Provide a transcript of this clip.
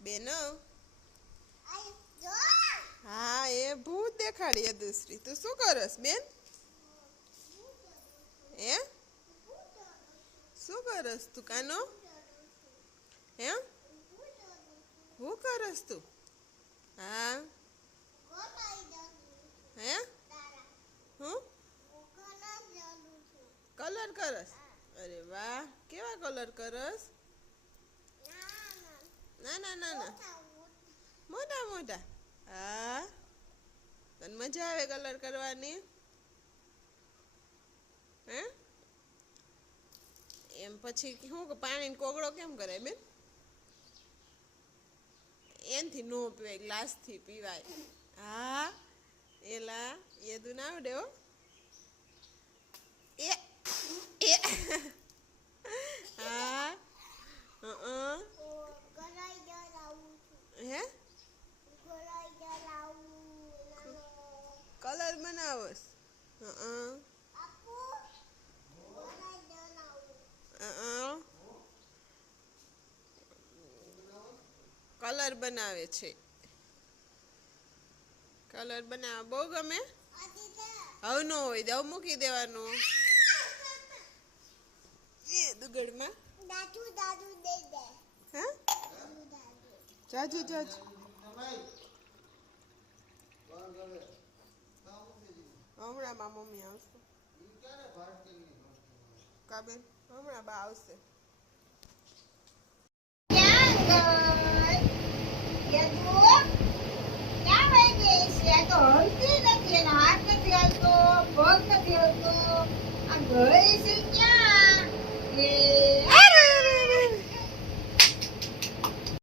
બેન હા એ ભૂત દેખાડીએ દૂસરી તું શું કરસ બેન હે શું કરસ તું કાનો હે હું કરસ તું હા હે હું કલર કરસ અરે વાહ કેવા કલર કરસ ના ના ના ના મોટા મોટા હા તને મજા આવે કલર કરવાની હે એમ પછી શું પાણી કોગળો કેમ કરે બેન એનથી નો પીવાય ગ્લાસથી પીવાય હા એલા એ તું ના આવડે હો એ એ હા હે કલર બનાવસ કલર બનાવે છે કલર બનાવવા બહુ ગમે હવે ન હોય દવ મૂકી દેવાનું એ દુગડમાં હા જાજુ જાજુ હમણાં મમ્મી આવશે કાબેન હમણાં બા આવશે